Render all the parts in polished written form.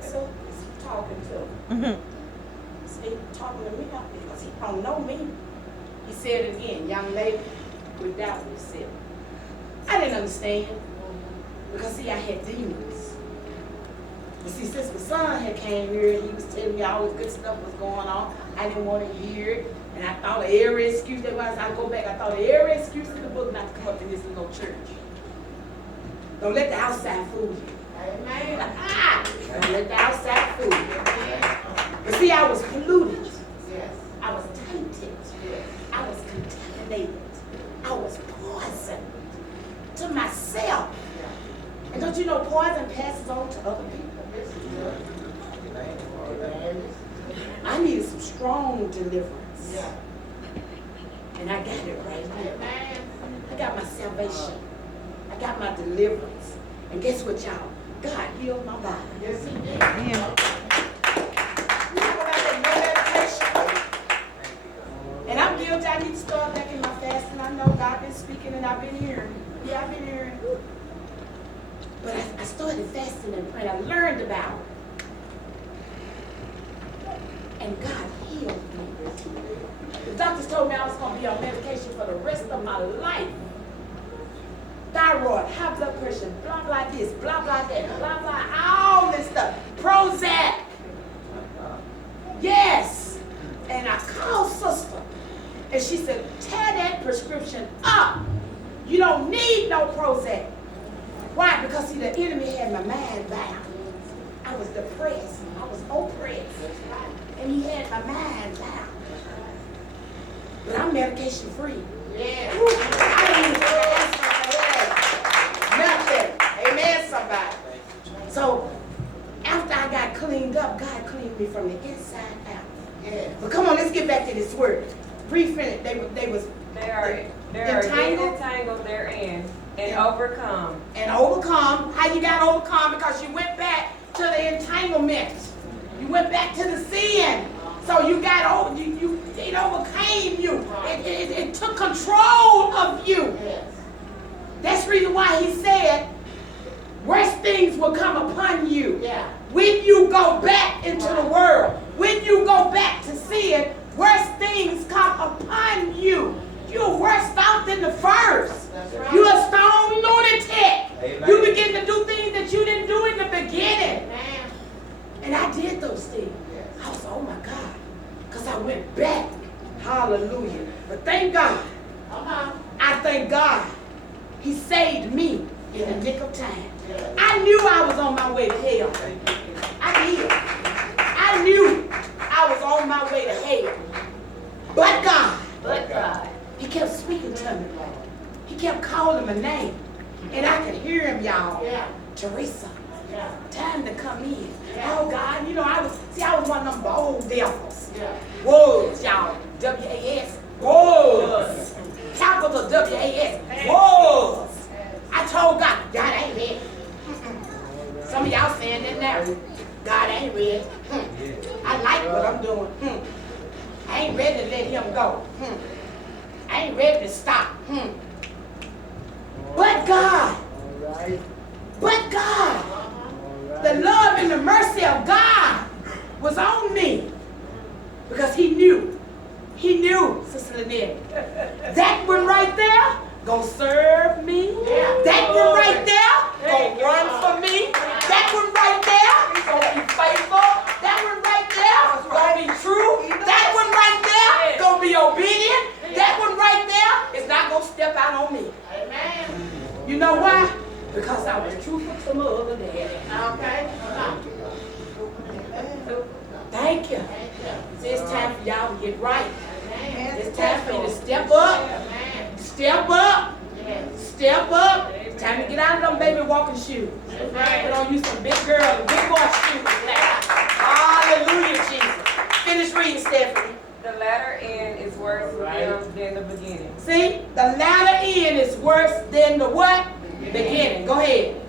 So he's talking to him. So he talking to me because he don't know me. He said it again, young lady, without yourself. I didn't understand. Because see, I had demons. But see, since my son had came here and he was telling me all this good stuff was going on, I didn't want to hear it. And I thought of every excuse that was, I go back, I thought of every excuse in the book not to come up in this little church. Don't let the outside fool you. Amen. Don't let the outside fool you. But see, I was polluted. Yes. I was tainted. Yes. I was contaminated. I was poisoned to myself. Yeah. And don't you know poison passes on to other people? I needed some strong deliverance. Yeah. And I got it right now. I got my salvation. I got my deliverance. And guess what, y'all? God healed my body. Yes, he did. Yeah. And I'm guilty. I need to start back in my fasting. I know God been speaking and I've been hearing. Yeah, I've been hearing. But I started fasting and praying. I learned about it. And God healed me. The doctors told me I was going to be on medication for the rest of my life. Thyroid, high blood pressure, blah, blah this, blah, blah that, blah, blah, all this stuff. Prozac. Yes. And I called sister. And she said, tear that prescription up. You don't need no Prozac. Why? Because see, the enemy had my mind bound. I was depressed. I was oppressed. And he had my mind bound. But I'm medication free. Yeah. I didn't even nothing. Amen, somebody. So after I got cleaned up, God cleaned me from the inside out. Yeah. But come on, let's get back to this word. Brief minute. They are entangled therein and overcome. And overcome. How you got overcome? Because you went back to the entanglement. You went back to the sin. So you got over. It overcame you. It took control of you. Yes. That's the reason why he said, worse things will come upon you. Yeah. When you go back into the world, when you go back to sin, worse things come upon you. You're worse out than the first. Right. You're a stone lunatic. Amen. You begin to do things that you didn't do in the beginning. Amen. And I did those things. Yes. I was, oh my God, because I went back. Hallelujah. But thank God. I thank God. He saved me in the nick of time. I knew I was on my way to hell. I did. I knew I was on my way to hell. But God. He kept speaking to me. He kept calling my name. And I could hear him, y'all. Yeah. Theresa. Yeah. Time to come in. Yeah. Oh God, I was one of them bold devils. Yeah. Was, y'all. W-A-S. Was. Capital W-A-S. Was. I told God ain't ready. Some of y'all saying that now. God ain't ready. I like what I'm doing. I ain't ready to let him go. I ain't ready to stop. But God. But God. The love and the mercy of God was on me. Because he knew. He knew, Sister Lynette. That one right there gonna serve me. Yeah. That one right there gonna run for me. That one right there gonna be faithful. That one right there gonna be true. That one right there gonna be obedient. That one right there is not gonna step out on me. Amen. You know why? Because I was truthful to my other daddy. Okay. Thank you. It's time for y'all to get right. It's time for you to step up. Step up. Step up. It's time to get out of them baby walking shoes. Put on you some big girl and big boy shoes now. Hallelujah, Jesus. Finish reading, Stephanie. The latter end is worse than the beginning. See, the latter end is worse than the what? Beginning. Go ahead.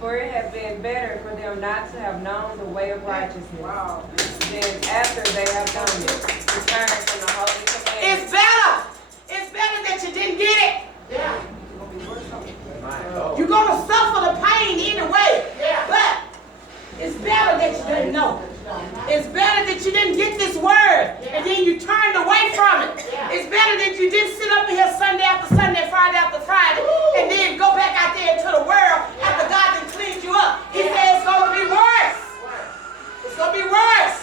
For it had been better for them not to have known the way of righteousness than after they have known it. Return from the holy commandments. It's better. It's better that you didn't get it. Yeah. You're going to suffer the pain anyway. Yeah. But it's better that you It's better that you didn't get this word and then you turned away from it. It's better that you didn't sit up here Sunday after Sunday, Friday after Friday, and then go back out there into the world after God done cleaned you up. He said it's going to be worse. It's going to be worse.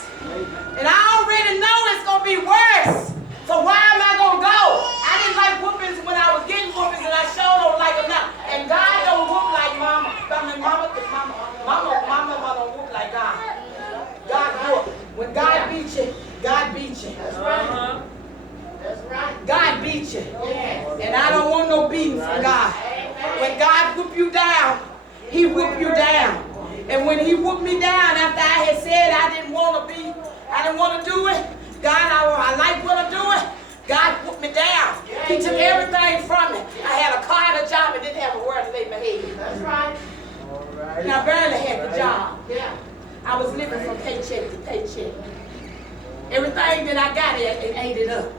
And I already know it's going to be worse. So why am I going to go? I didn't like whoopings when I was getting whoopings, and I sure don't like them now. And God don't whoop like mama. I mean, mama don't whoop like God. God whoop. When God beat you, God beat you. That's right. That's right. God beat you. And I don't want no beating from God. When God whoop you down, He whoop you down. And when He whooped me down after I had said I didn't want to do it, God, I like what I'm doing. God put me down. He took everything from me. I had a car and a job and didn't have a word to lay my head. That's right. And I barely had the job. Yeah. I was living from paycheck to paycheck. Everything that I got, it ate it up.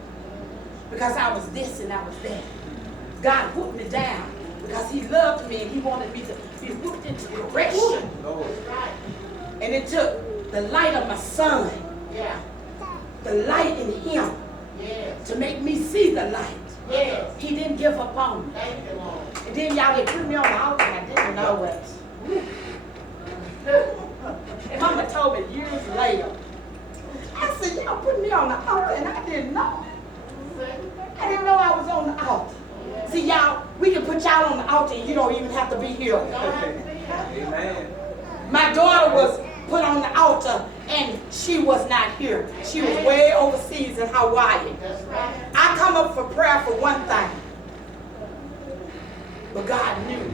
Because I was this and I was that. God put me down because He loved me and He wanted me to be whooped into correction. And it took the light of my son. Yeah. The light in Him to make me see the light. Yes. He didn't give up on me. Thank you, Lord. And then y'all, they put me on the altar and I didn't know it. And Mama told me years later, I said, y'all put me on the altar and I didn't know. I didn't know I was on the altar. See, y'all, we can put y'all on the altar and you don't even have to be here. Amen. My daughter was put on the altar and she was not here. She was way overseas in Hawaii. I come up for prayer for one thing. But God knew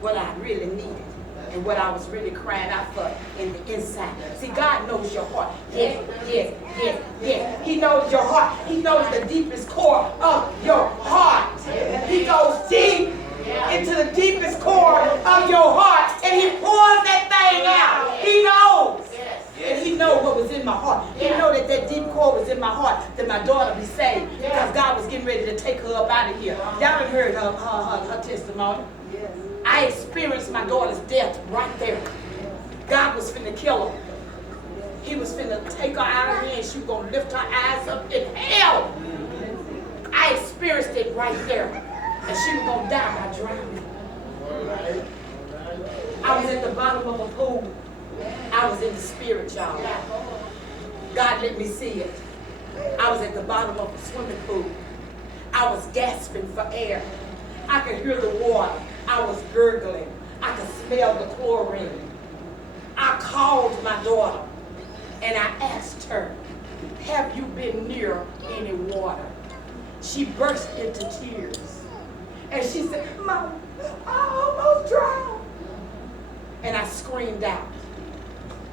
what I really needed and what I was really crying out for in the inside. See, God knows your heart. Yes, yes, yes, yes. He knows your heart. He knows the deepest core of your heart. He goes deep into the deepest core of your heart and He pours that thing out. He knows. And He knows what was in my heart. He knows that that deep core was in my heart, that my daughter be saved because God was getting ready to take her up out of here. Y'all done heard her testimony. I experienced my daughter's death right there. God was finna kill her. He was finna take her out of here and she was gonna lift her eyes up in hell. I experienced it right there. And she was gonna die by drowning. I was at the bottom of a pool. I was in the spirit, y'all. God let me see it. I was at the bottom of a swimming pool. I was gasping for air. I could hear the water. I was gurgling. I could smell the chlorine. I called my daughter and I asked her, have you been near any water? She burst into tears. And she said, Mom, I almost drowned. And I screamed out.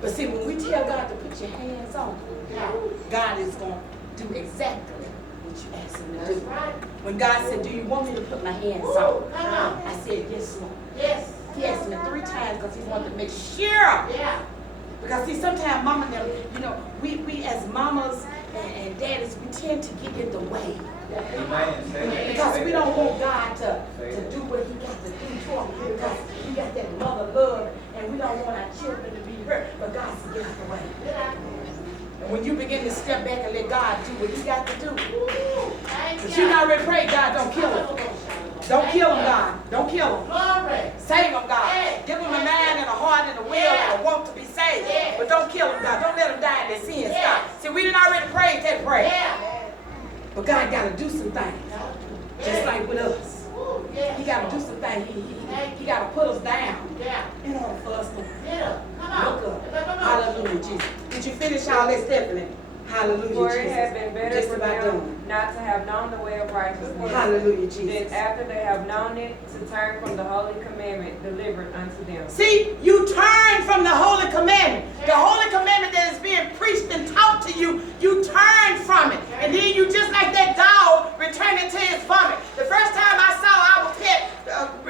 But see, when we tell God to put your hands on, God is going to do exactly what you ask Him to do. When God said, do you want me to put my hands on? I said, yes, Lord. Yes. He asked me 3 times because He wanted to make sure. Because see, sometimes mama, you know, we as mamas and daddies, we tend to get in the way. Because we don't want God to do what He got to do to us. Because He got that mother love and we don't want our children to be hurt. But God said, get out the way. And when you begin to step back and let God do what He got to do. But you already prayed, God, don't kill him. Don't kill him, God. Don't kill him. Save him, God. Give him a mind and a heart and a will and a want to be saved. But don't kill him, God. Don't let him die in their sins, God. See, we didn't already pray that prayer. But God got to do some things. Just like with us. He got to do some things. He got to put us down in order for us to look up. Hallelujah, Jesus. Did you finish all that, Stephanie? Hallelujah, For Jesus. it had been better Just for about them done. not to have known the way of righteousness Hallelujah, Jesus. than after they have known it to turn from the holy commandment delivered unto them. See, you turn from the holy commandment. The holy commandment that is being preached and taught to you, you turn from it. And then you just like that dog returning to his vomit. The first time I saw our pet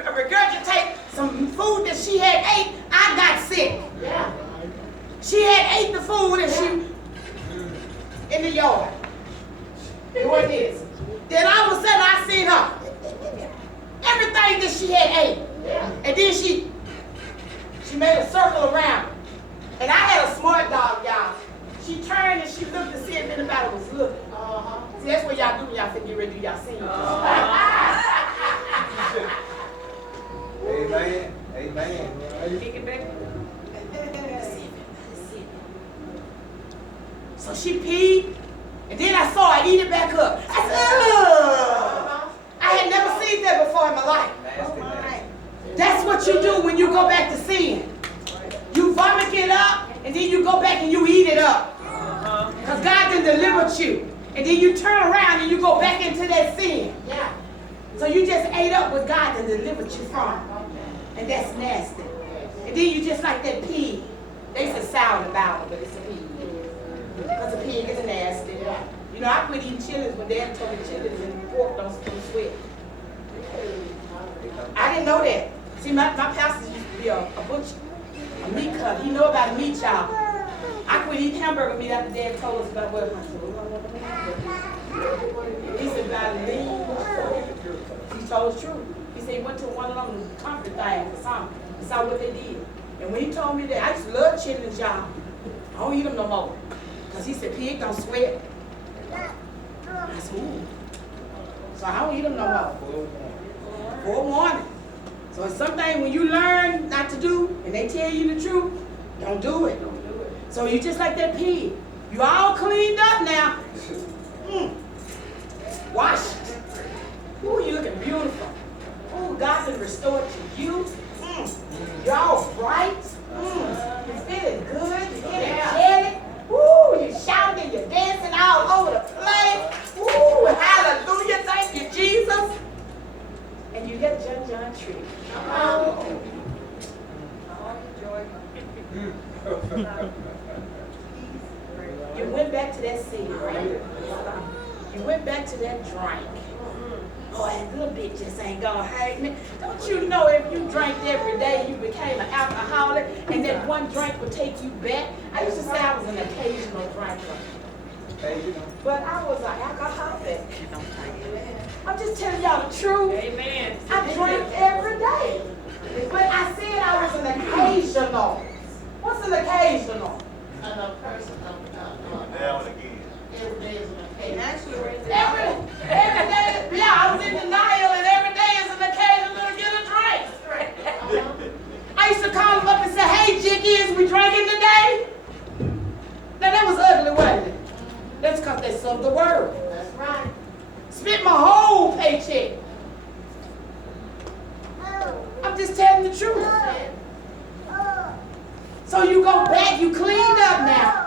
regurgitate some food that she had ate, I got sick. She had ate the food and she in the yard. Doing this. Then all of a sudden I seen her. Everything that she had ate. And then she made a circle around. And I had a smart dog, y'all. she turned and she looked to see if anybody was looking. See, that's what y'all do when y'all think get ready to do y'all singing. Amen. Amen. Kick it back. So she peed, and then I saw her eat it back up. I said, ugh. I had never seen that before in my life. That's what you do when you go back to sin. You vomit it up, and then you go back and you eat it up. Because God done delivered you. And then you turn around and you go back into that sin. Yeah. So you just ate up what God done delivered you from. And that's nasty. And then you just like that pig. They say sound about it, but it's a pig. Because a pig is nasty. You know, I quit eating chilies when Dad told me chilies and pork don't sweat. I didn't know that. See, my pastor used to be a butcher, a meat cutter. He know about a meat chop. I quit eating hamburger meat after Dad told us about what. He said about lean. He told us the truth. He said he went to one of them comfort things or something and saw what they did. And when he told me that, I used to love chitlins, y'all. I don't eat them no more. Because he said pig don't sweat. I said, ooh. So I don't eat them no more. Forewarning. So it's something when you learn not to do and they tell you the truth, don't do it. So you just like that pig. You all cleaned up now. Washed. Ooh, you looking beautiful. Ooh, God been restored to you. You're all bright. You're feeling good. You're energetic. Ooh, you're shouting and you're dancing all over the place. Ooh, hallelujah. Thank you, Jesus. And you got John tree. You went back to that scene, right? You went back to that drink. Oh, that little bit just ain't gonna hurt me. Don't you know if you drank every day, you became an alcoholic, and that one drink would take you back? I used to say I was an occasional drinker. But I was an alcoholic. I'm just telling y'all the truth. Amen. I drank every day. But I said I was an occasional. What's an occasional? Now and again. Every day is an occasion. Every day, yeah, I was in denial, and every day is an occasion to get a drink. I used to call him up and say, hey, Jicky, is we drinking today? Now, that was ugly, wasn't it? That's because they served the word. That's right. Spent my whole paycheck. I'm just telling the truth. So you go back, you clean